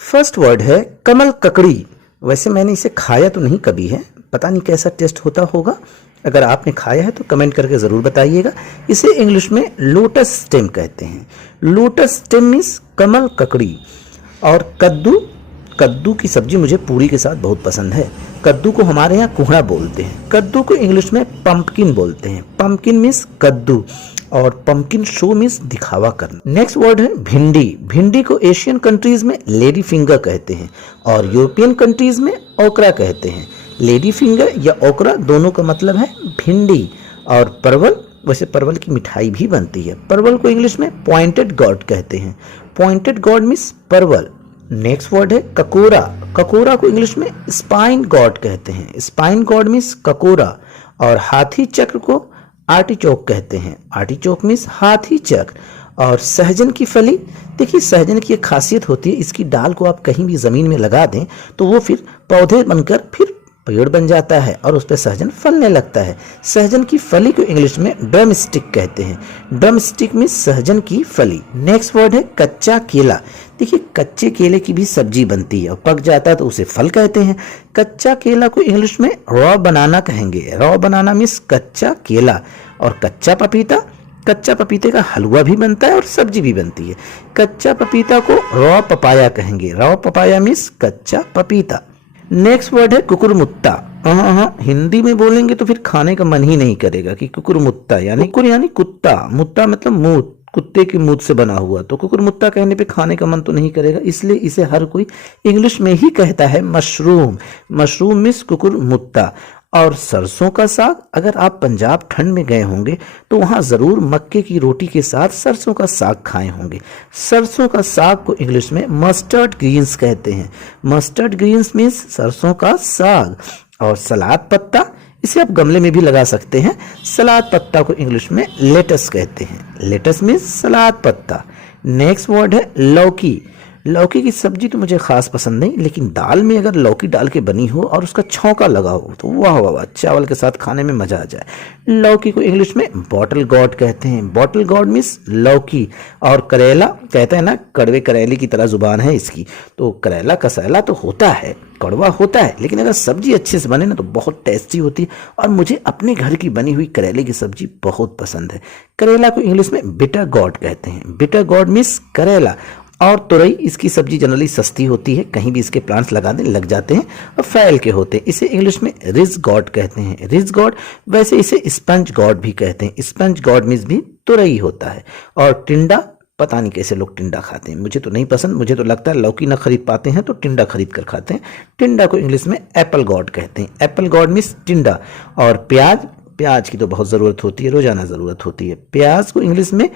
First word है कमल ककड़ी। वैसे मैंने इसे खाया तो नहीं कभी है, पता नहीं कैसा टेस्ट होता होगा। अगर आपने खाया है तो कमेंट करके ज़रूर बताइएगा। इसे इंग्लिश में लोटस स्टेम कहते हैं। लोटस स्टेम मीन्स कमल ककड़ी। और कद्दू, कद्दू की सब्जी मुझे पूरी के साथ बहुत पसंद है। कद्दू को हमारे यहाँ कुहड़ा बोलते हैं। कद्दू को इंग्लिश में पंपकिन बोलते हैं। पंपकिन मीन्स कद्दू और पंपकिन शो मीन्स दिखावा करना। नेक्स्ट वर्ड है भिंडी। भिंडी को एशियन कंट्रीज में लेडी फिंगर कहते हैं और यूरोपियन कंट्रीज में ओकरा कहते हैं। लेडी फिंगर या ओकरा दोनों का मतलब है भिंडी। और परवल, वैसे परवल की मिठाई भी बनती है। परवल को इंग्लिश में पॉइंटेड गॉड कहते हैं। पॉइंटेड गॉड मीन्स परवल। नेक्स्ट वर्ड है ककोरा। ककोरा को इंग्लिश में स्पाइन गॉड कहते हैं। स्पाइन गॉड मीन्स ककोरा। और हाथी चक्र को आर्टिचोक कहते हैं। आर्टिचोक मीन्स हाथी चक्र। और सहजन की फली, देखिए सहजन की एक खासियत होती है, इसकी डाल को आप कहीं भी जमीन में लगा दें तो वो फिर पौधे बनकर फिर पेड़ बन जाता है और उस पर सहजन फलने लगता है। सहजन की फली को इंग्लिश में ड्रम स्टिक कहते हैं। ड्रम स्टिक में सहजन की फली। नेक्स्ट वर्ड है कच्चा केला। देखिए कच्चे केले की भी सब्जी बनती है और पक जाता है तो उसे फल कहते हैं। कच्चा केला को इंग्लिश में रॉ बनाना कहेंगे। रॉ बनाना मीन्स कच्चा केला। और कच्चा पपीता, कच्चा पपीते का हलवा भी बनता है और सब्जी भी बनती है। कच्चा पपीता को रॉ पपाया कहेंगे। रॉ पपाया मीन्स कच्चा पपीता। नेक्स्ट वर्ड है कुकुरमुत्ता। हिंदी में बोलेंगे तो फिर खाने का मन ही नहीं करेगा कि कुकुरमुत्ता यानी कुकुर यानी कुत्ता, मुत्ता मतलब मुंह, कुत्ते की मूत से बना हुआ। तो कुकुरमुत्ता कहने पे खाने का मन तो नहीं करेगा, इसलिए इसे हर कोई इंग्लिश में ही कहता है मशरूम। Mushroom means कुकुरमुत्ता। और सरसों का साग, अगर आप पंजाब ठंड में गए होंगे तो वहां जरूर मक्के की रोटी के साथ सरसों का साग खाए होंगे। सरसों का साग को इंग्लिश में मस्टर्ड ग्रीन्स कहते हैं। मस्टर्ड ग्रीन्स मीन्स सरसों का साग। और सलाद पत्ता, इसे आप गमले में भी लगा सकते हैं। सलाद पत्ता को इंग्लिश में लेटस कहते हैं। लेटस मीन्स सलाद पत्ता। नेक्स्ट वर्ड है लौकी। लौकी की सब्जी तो मुझे खास पसंद नहीं, लेकिन दाल में अगर लौकी डाल के बनी हो और उसका छौंका लगा हो तो वाह वाह वाह, चावल के साथ खाने में मजा आ जाए। लौकी को इंग्लिश में बॉटल गॉड कहते हैं। बॉटल गॉड मीन्स लौकी। और करेला, कहते हैं ना कड़वे करेले की तरह जुबान है इसकी, तो करेला कसैला तो होता है, कड़वा होता है, लेकिन अगर सब्जी अच्छे से बने ना तो बहुत टेस्टी होती है। और मुझे अपने घर की बनी हुई करेले की सब्जी बहुत पसंद है। करेला को इंग्लिश में बिटर गॉड कहते हैं। बिटर गॉड मीन्स करेला। और तुरई, इसकी सब्जी जनरली सस्ती होती है, कहीं भी इसके प्लांट्स लगा दें लग जाते हैं और फैल के होते हैं। इसे इंग्लिश में रिज गॉड कहते हैं। रिज गॉड, वैसे इसे स्पंज गॉड भी कहते हैं। स्पंज गॉड मीन्स भी तुरई होता है। और टिंडा, पता नहीं कैसे लोग टिंडा खाते हैं, मुझे तो नहीं पसंद। मुझे तो लगता है लौकी ना खरीद पाते हैं तो टिंडा खरीद कर खाते हैं। टिंडा को इंग्लिश में एप्पल गॉड कहते हैं। एप्पल गॉड मीन्स टिंडा। और प्याज, प्याज की तो बहुत ज़रूरत होती है, रोजाना ज़रूरत होती है। प्याज को इंग्लिश में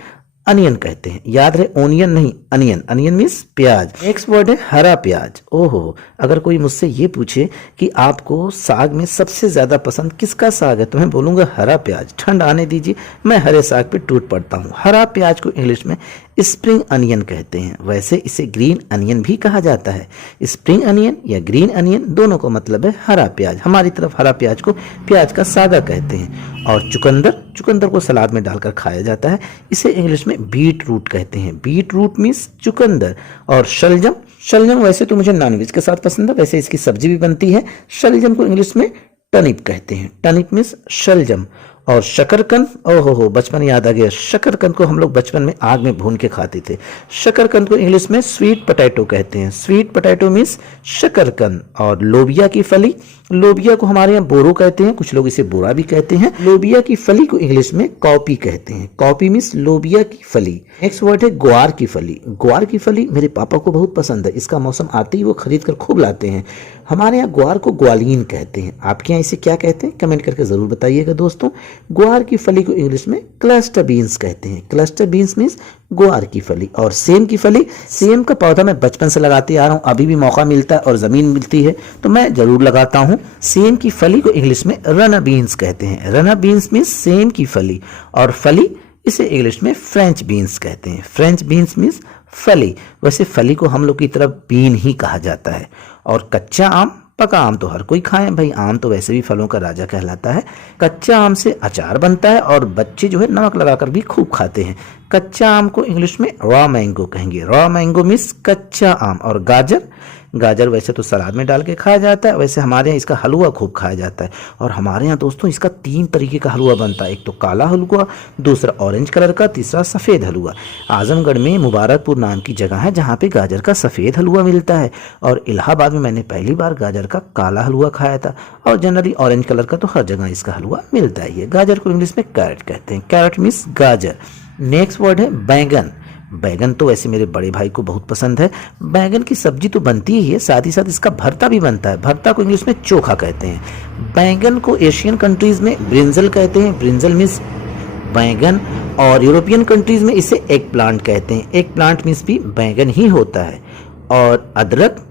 अनियन कहते हैं। याद रहे ओनियन नहीं अनियन। अनियन मीन्स प्याज। नेक्स्ट वर्ड है हरा प्याज। ओहो, अगर कोई मुझसे ये पूछे कि आपको साग में सबसे ज्यादा पसंद किसका साग है तो मैं बोलूंगा हरा प्याज। ठंड आने दीजिए, मैं हरे साग पे टूट पड़ता हूँ। हरा प्याज को इंग्लिश में स्प्रिंग अनियन कहते हैं। वैसे इसे ग्रीन अनियन भी कहा जाता है। स्प्रिंग अनियन या ग्रीन अनियन दोनों का मतलब है हरा प्याज। हमारी तरफ हरा प्याज को प्याज का सागा कहते हैं। और चुकंदर, चुकंदर को सलाद में डालकर खाया जाता है। इसे इंग्लिश में बीट रूट कहते हैं। बीट रूट मीन्स चुकंदर। और शलजम, शलजम वैसे तो मुझे नॉनवेज के साथ पसंद है, वैसे इसकी सब्जी भी बनती है। शलजम को इंग्लिश में टर्निप कहते हैं। टर्निप मीन्स शलजम। और शकरकंद, ओहो हो, बचपन याद आ गया। शकरकंद को हम लोग बचपन में आग में भून के खाते थे। शकरकंद को इंग्लिश में स्वीट पोटैटो कहते हैं। स्वीट पोटैटो मीन्स शकरकंद। और लोबिया की फली, लोबिया को हमारे यहाँ बोरो कहते हैं, कुछ लोग इसे बोरा भी कहते हैं। लोबिया की फली को इंग्लिश में कॉपी कहते हैं। कॉपी मीन्स लोबिया की फली। नेक्स्ट वर्ड है ग्वार की फली। ग्वार की फली मेरे पापा को बहुत पसंद है, इसका मौसम आते ही वो खरीद कर खूब लाते हैं। हमारे यहाँ ग्वार को ग्वालीन कहते हैं। आपके यहाँ इसे क्या कहते हैं कमेंट करके जरूर बताइएगा दोस्तों। ग्वार की फली को इंग्लिश में क्लस्टर बीन्स कहते हैं। क्लस्टर बीन्स मीन्स ग्वार की फली। और सेम की फली, सेम का पौधा मैं बचपन से लगाते आ रहा हूँ, अभी भी मौका मिलता है और जमीन मिलती है तो मैं जरूर लगाता हूँ। सेम की फली को इंग्लिश में रनर बीन्स कहते हैं। रनर बीन्स मीन्स सेम की फली। और फली, इसे इंग्लिश में फ्रेंच बीन्स कहते हैं। फ्रेंच बीन्स मीन्स फली। वैसे फली को हम लोग की तरफ बीन ही कहा जाता है। और कच्चा आम, पका आम तो हर कोई खाए भाई, आम तो वैसे भी फलों का राजा कहलाता है। कच्चा आम से अचार बनता है और बच्चे जो है नमक लगाकर भी खूब खाते हैं। कच्चा आम को इंग्लिश में रॉ मैंगो कहेंगे। रॉ मैंगो मीन्स कच्चा आम। और गाजर, गाजर वैसे तो सलाद में डाल के खाया जाता है, वैसे हमारे यहाँ इसका हलवा खूब खाया जाता है। और हमारे यहाँ दोस्तों इसका 3 तरीके का हलवा बनता है, एक तो काला हलवा, दूसरा ऑरेंज कलर का, तीसरा सफ़ेद हलवा। आजमगढ़ में मुबारकपुर नाम की जगह है जहाँ पे गाजर का सफ़ेद हलवा मिलता है, और इलाहाबाद में मैंने पहली बार गाजर का काला हलवा खाया था। और जनरली ऑरेंज कलर का तो हर जगह इसका हलवा मिलता ही है। गाजर को इंग्लिश में कैरेट कहते हैं। कैरेट मीन्स गाजर। नेक्स्ट वर्ड है बैंगन। बैगन तो वैसे मेरे बड़े भाई को बहुत पसंद है। बैगन की सब्जी तो बनती ही है, साथ ही साथ इसका भरता भी बनता है। भरता को इंग्लिश में चोखा कहते हैं। बैंगन को एशियन कंट्रीज में ब्रिंजल कहते हैं। ब्रिंजल मीन्स बैंगन। और यूरोपियन कंट्रीज में इसे एग प्लांट कहते हैं। एग प्लांट मीन्स भी बैंगन ही होता है। और अदरक,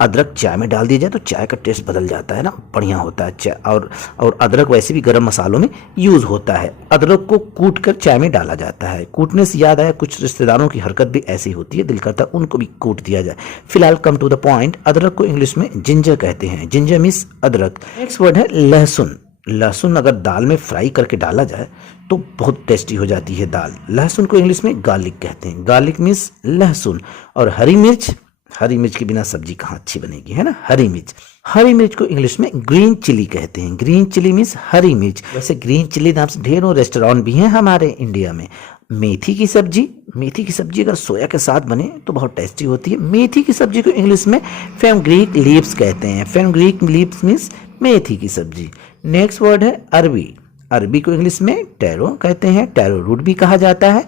अदरक चाय में डाल दिया जाए तो चाय का टेस्ट बदल जाता है ना, बढ़िया होता है चाय। और अदरक वैसे भी गरम मसालों में यूज़ होता है। अदरक को कूट कर चाय में डाला जाता है। कूटने से याद आया, कुछ रिश्तेदारों की हरकत भी ऐसी होती है, दिल करता है उनको भी कूट दिया जाए। फिलहाल कम टू द पॉइंट, अदरक को इंग्लिश में जिंजर कहते हैं। जिंजर मीन्स अदरक। नेक्स्ट वर्ड है लहसुन। लहसुन अगर दाल में फ्राई करके डाला जाए तो बहुत टेस्टी हो जाती है दाल। लहसुन को इंग्लिश में गार्लिक कहते हैं। गार्लिक मीन्स लहसुन। और हरी मिर्च, हरी मिर्च के बिना सब्जी कहाँ अच्छी बनेगी, है ना। हरी मिर्च, हरी मिर्च को इंग्लिश में ग्रीन चिली कहते हैं। ग्रीन चिली मीन्स हरी मिर्च। वैसे ग्रीन चिली नाम से ढेरों रेस्टोरेंट भी हैं हमारे इंडिया में। मेथी की सब्जी, मेथी की सब्जी अगर सोया के साथ बने तो बहुत टेस्टी होती है। मेथी की सब्जी को इंग्लिश में फेनुग्रीक लीव्स कहते हैं। फेनुग्रीक लीव्स मीन्स मेथी की सब्जी। नेक्स्ट वर्ड है अरबी। अरबी को इंग्लिश में टैरो कहते हैं। टैरो रूट भी कहा जाता है।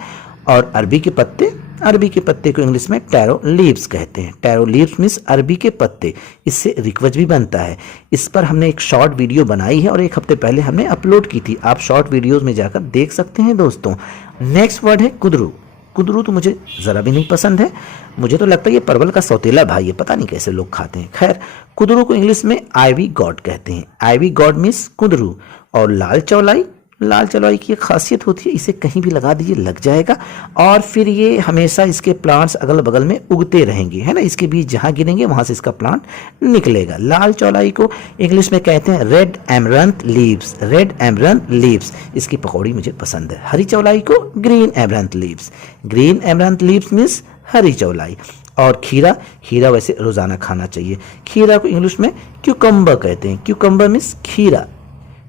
और अरबी के पत्ते, अरबी के पत्ते को इंग्लिश में टैरो लीव्स कहते हैं। टैरो लीव्स मीन्स अरबी के पत्ते। इससे रिकवच भी बनता है। इस पर हमने एक शॉर्ट वीडियो बनाई है और 1 हफ्ते पहले हमने अपलोड की थी। आप शॉर्ट वीडियोस में जाकर देख सकते हैं दोस्तों। नेक्स्ट वर्ड है कुदरू। कुदरू तो मुझे ज़रा भी नहीं पसंद है। मुझे तो लगता है ये परवल का सौतेला भाई है, पता नहीं कैसे लोग खाते हैं। खैर, कुदरू को इंग्लिश में आईवी गॉड कहते हैं। आईवी गॉड मीन्स कुदरू। और लाल चौलाई, लाल चौलाई की एक खासियत होती है, इसे कहीं भी लगा दीजिए लग जाएगा और फिर ये हमेशा इसके प्लांट्स अगल बगल में उगते रहेंगे, है ना। इसके बीज जहाँ गिरेंगे वहाँ से इसका प्लांट निकलेगा। लाल चौलाई को इंग्लिश में कहते हैं red amaranth leaves. Red amaranth leaves, इसकी पकौड़ी मुझे पसंद है। हरी चौलाई को green amaranth leaves. Green amaranth leaves means हरी चौलाई। और खीरा, खीरा वैसे रोज़ाना खाना चाहिए। खीरा को इंग्लिश में क्यूकम्बर कहते हैं। क्यूकम्बर मीन्स खीरा।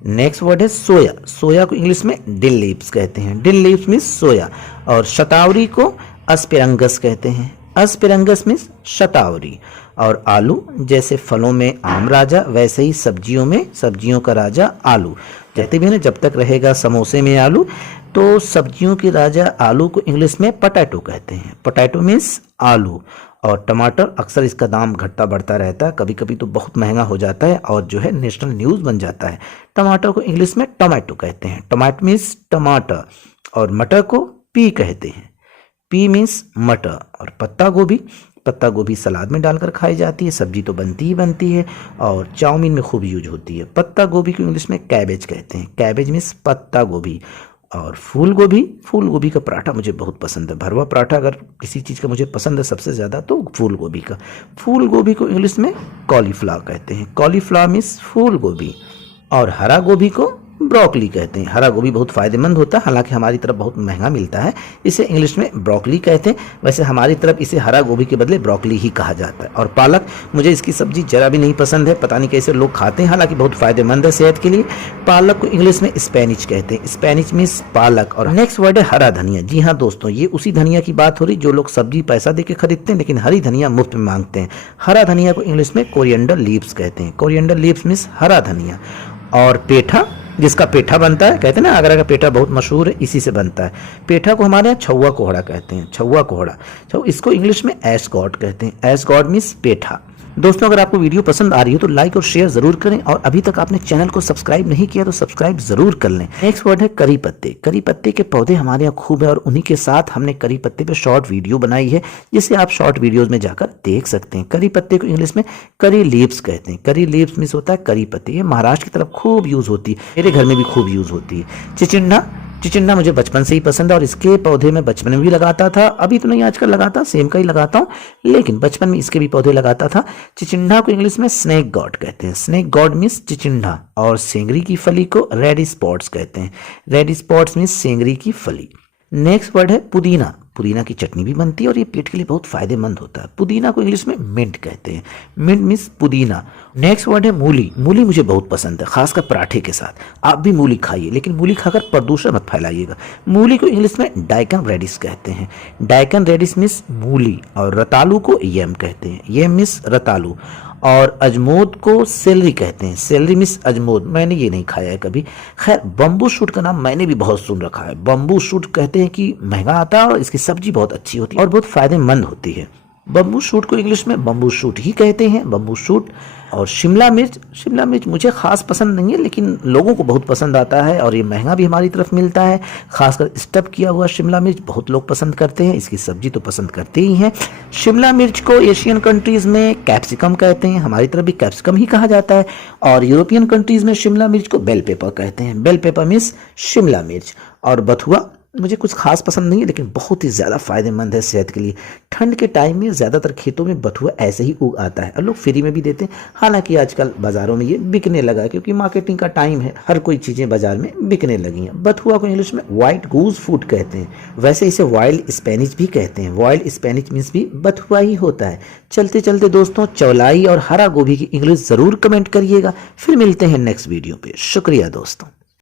नेक्स्ट वर्ड है सोया। सोया को इंग्लिश में डिल लीव्स कहते हैं। डिल लीव्स मीन्स सोया। और शतावरी को अस्पेरंगस कहते हैं। अस्पेरंगस मीन्स शतावरी। और आलू, जैसे फलों में आम राजा वैसे ही सब्जियों में सब्जियों का राजा आलू। कहते भी ना, जब तक रहेगा समोसे में आलू, तो सब्जियों के राजा आलू को इंग्लिश में पोटैटो कहते हैं। पोटैटो मीन्स आलू। और टमाटर, अक्सर इसका दाम घटता बढ़ता रहता है, कभी कभी तो बहुत महंगा हो जाता है और जो है नेशनल न्यूज़ बन जाता है। टमाटर को इंग्लिश में टोमेटो कहते हैं। टोमेटो मीन्स टमाटर। और मटर को पी कहते हैं। पी मीन्स मटर। और पत्ता गोभी, पत्ता गोभी सलाद में डालकर खाई जाती है, सब्जी तो बनती ही बनती है और चाउमीन में खूब यूज होती है। पत्ता गोभी को इंग्लिश में कैबेज कहते हैं। कैबेज मीन्स पत्ता गोभी। और फूल गोभी, फूल गोभी का पराठा मुझे बहुत पसंद है। भरवा पराठा अगर किसी चीज़ का मुझे पसंद है सबसे ज़्यादा तो फूल गोभी का। फूल गोभी को इंग्लिश में कॉलीफ्लावर कहते हैं। कॉलीफ्लावर मीन्स फूल गोभी। और हरा गोभी को ब्रोकली कहते हैं। हरा गोभी बहुत फ़ायदेमंद होता है, हालांकि हमारी तरफ बहुत महंगा मिलता है, इसे इंग्लिश में ब्रोकली कहते हैं। वैसे हमारी तरफ इसे हरा गोभी के बदले ब्रोकली ही कहा जाता है। और पालक, मुझे इसकी सब्जी जरा भी नहीं पसंद है, पता नहीं कैसे लोग खाते हैं, हालांकि बहुत फ़ायदेमंद है सेहत के लिए। पालक को इंग्लिश में स्पेनिच कहते हैं। स्पेनिच मीन्स पालक। और नेक्स्ट वर्ड है हरा धनिया। जी हाँ दोस्तों, ये उसी धनिया की बात हो रही जो लोग सब्जी पैसा दे के खरीदते हैं लेकिन हरी धनिया मुफ्त में मांगते हैं। हरा धनिया को इंग्लिश में कोरिएंडर लीव्स कहते हैं। कोरिएंडर लीव्स मीन्स हरा धनिया। और पेठा, जिसका पेठा बनता है, कहते हैं ना आगरा का पेठा बहुत मशहूर है, इसी से बनता है। पेठा को हमारे यहाँ छुआ कोहड़ा कहते हैं। छुआ कोहड़ा, इसको इंग्लिश में एश गॉड कहते हैं। एश गॉड मीन्स पेठा। दोस्तों, अगर आपको वीडियो पसंद आ रही है तो लाइक और शेयर जरूर करें और अभी तक आपने चैनल को सब्सक्राइब नहीं किया तो सब्सक्राइब जरूर कर लें। नेक्स्ट वर्ड है करी पत्ते। करी पत्ते के पौधे हमारे यहाँ खूब है और उन्हीं के साथ हमने करी पत्ते पे शॉर्ट वीडियो बनाई है, जिसे आप शॉर्ट वीडियोज में जाकर देख सकते हैं। करी पत्ते को इंग्लिश में करी लीव्स कहते हैं। करी लीव्स मीन्स होता है करी पत्ते। ये महाराष्ट्र की तरफ खूब यूज होती है, मेरे घर में भी खूब यूज होती है। चिचिंडा, चिचिंडा मुझे बचपन से ही पसंद है और इसके पौधे मैं बचपन में भी लगाता था, अभी तो नहीं आजकल लगाता, सेम का ही लगाता हूँ, लेकिन बचपन में इसके भी पौधे लगाता था। चिचिंडा को इंग्लिश में स्नेक गॉड कहते हैं। स्नेक गॉड मीन्स चिचिंडा। और सेंगरी की फली को रेड स्पॉट्स कहते हैं। रेड स्पॉट्स मीन्स सेंगरी की फली। नेक्स्ट वर्ड है पुदीना। पुदीना की चटनी भी बनती है और ये पेट के लिए बहुत फायदेमंद होता है। पुदीना को इंग्लिश में मिंट कहते हैं। मिंट मीन्स पुदीना। नेक्स्ट वर्ड है मूली। मूली मुझे बहुत पसंद है, खासकर पराठे के साथ। आप भी मूली खाइए, लेकिन मूली खाकर प्रदूषण मत फैलाइएगा। मूली को इंग्लिश में डाइकन रेडिस कहते हैं। डाइकन रेडिस मीन्स मूली, और रतालू को येम कहते हैं। येम मीन्स रतालू। और अजमोद को सेलरी कहते हैं। सेलरी मिस अजमोद, मैंने ये नहीं खाया है कभी। खैर, बम्बू शूट का नाम मैंने भी बहुत सुन रखा है। बम्बू शूट कहते हैं कि महंगा आता है और इसकी सब्जी बहुत अच्छी होती है और बहुत फायदेमंद होती है। बम्बू शूट को इंग्लिश में बम्बू शूट ही कहते हैं, बम्बू शूट। और शिमला मिर्च, शिमला मिर्च मुझे खास पसंद नहीं है, लेकिन लोगों को बहुत पसंद आता है और ये महंगा भी हमारी तरफ मिलता है। खासकर स्टफ किया हुआ शिमला मिर्च बहुत लोग पसंद करते हैं, इसकी सब्जी तो पसंद करते ही हैं। शिमला मिर्च को एशियन कंट्रीज में कैप्सिकम कहते हैं, हमारी तरफ भी कैप्सिकम ही कहा जाता है। और यूरोपियन कंट्रीज में शिमला मिर्च को बेल पेपर कहते हैं। बेल पेपर मीन्स शिमला मिर्च। और बथुआ मुझे कुछ खास पसंद नहीं है, लेकिन बहुत ही ज़्यादा फायदेमंद है सेहत के लिए। ठंड के टाइम में ज़्यादातर खेतों में बथुआ ऐसे ही उग आता है और लोग फ्री में भी देते हैं। हालांकि आजकल बाज़ारों में ये बिकने लगा है, क्योंकि मार्केटिंग का टाइम है, हर कोई चीज़ें बाजार में बिकने लगी हैं। बथुआ को इंग्लिश में वाइट गूज फूड कहते हैं। वैसे इसे वाइल्ड स्पेनिश भी कहते हैं। वाइल्ड स्पेनिश मीन्स भी बथुआ ही होता है। चलते चलते दोस्तों, चौलाई और हरा गोभी की इंग्लिश ज़रूर कमेंट करिएगा। फिर मिलते हैं नेक्स्ट वीडियो पे। शुक्रिया दोस्तों।